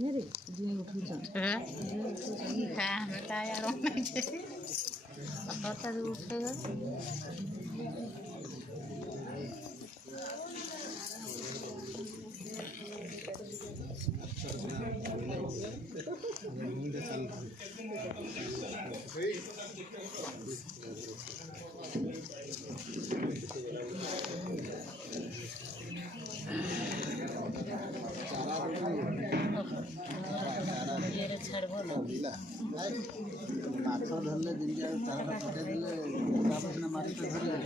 मेरे दिन उठुछन् हाँ बताया पता तो उठेगा माछ धरले जिंदा चारा पटे देले तापसना माछ तो धरले